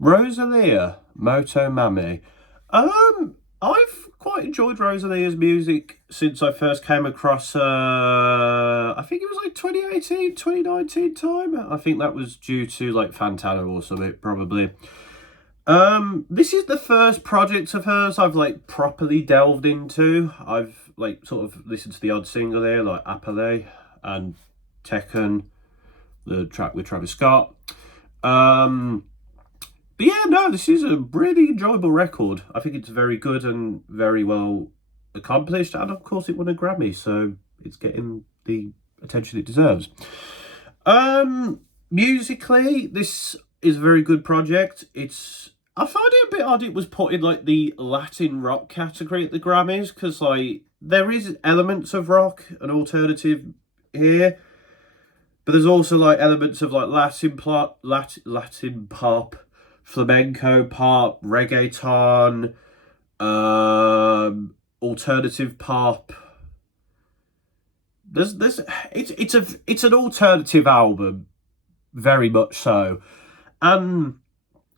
Rosalía-MOTOMAMI. I've quite enjoyed Rosalia's music since I first came across her. I think it was like 2018, 2019 time. I think that was due to like Fantano or something, probably. This is the first project of hers I've like properly delved into. I've like sort of listened to the odd single there, like Appalé and Tekken, the track with Travis Scott. Um, but yeah, no, this is a really enjoyable record. I think it's very good and very well accomplished, and of course, it won a Grammy, so it's getting the attention it deserves. Musically, this is a very good project. I find it a bit odd it was put in like the Latin rock category at the Grammys because like there is elements of rock and alternative here, but there's also like elements of like Latin pop, flamenco pop, reggaeton, alternative pop. It's an alternative album, very much so, and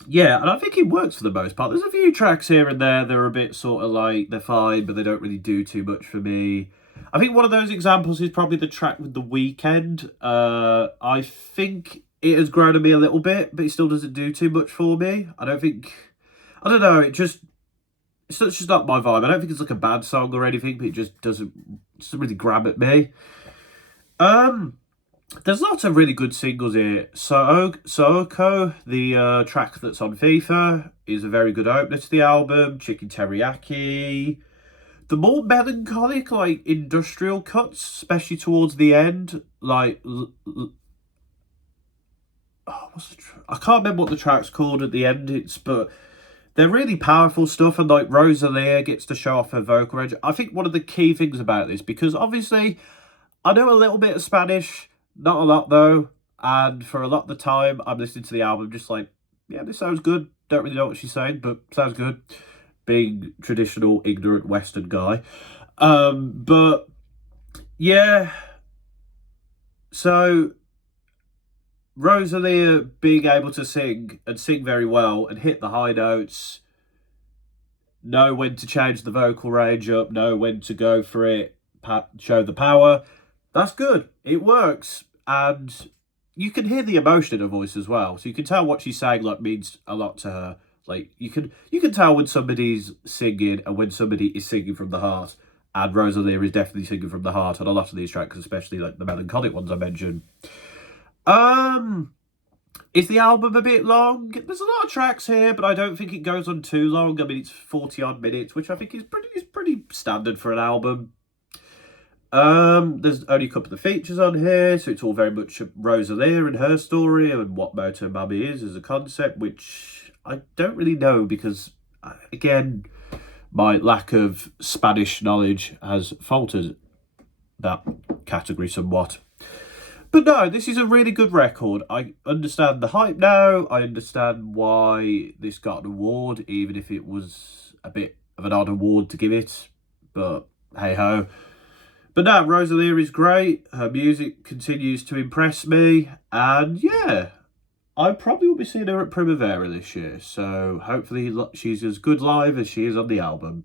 yeah, and I think it works for the most part. There's a few tracks here and there that are a bit sort of like they're fine, but they don't really do too much for me. I think one of those examples is probably the track with The Weeknd. I think it has grown on me a little bit, but it still doesn't do too much for me. I don't know. It's just not my vibe. I don't think it's like a bad song or anything, but it doesn't really grab at me. There's lots of really good singles here. Sooko, the track that's on FIFA, is a very good opener to the album. Chicken Teriyaki. The more melancholic, like, industrial cuts, especially towards the end, like... I can't remember what the track's called at the end, but they're really powerful stuff, and, like, Rosalia gets to show off her vocal range. I think one of the key things about this, because obviously I know a little bit of Spanish, not a lot though, and for a lot of the time I'm listening to the album just like, yeah, this sounds good. Don't really know what she's saying, but sounds good. Being traditional, ignorant Western guy. But yeah, so Rosalia being able to sing and sing very well and hit the high notes, know when to change the vocal range up, know when to go for it, show the power. That's good. It works. And you can hear the emotion in her voice as well. So you can tell what she's saying like means a lot to her. Like you can tell when somebody's singing and when somebody is singing from the heart. And Rosalia is definitely singing from the heart on a lot of these tracks, especially like the melancholic ones I mentioned. Is the album a bit long? There's a lot of tracks here, but I don't think it goes on too long. I mean, it's 40 odd minutes, which I think is pretty standard for an album. There's only a couple of features on here, so it's all very much Rosalia and her story and what MOTOMAMI is as a concept, which I don't really know because, again, my lack of Spanish knowledge has faltered that category somewhat. But no, this is a really good record. I understand the hype now. I understand why this got an award, even if it was a bit of an odd award to give it. But hey-ho. But no, Rosalia is great. Her music continues to impress me. And yeah, I probably will be seeing her at Primavera this year. So hopefully she's as good live as she is on the album.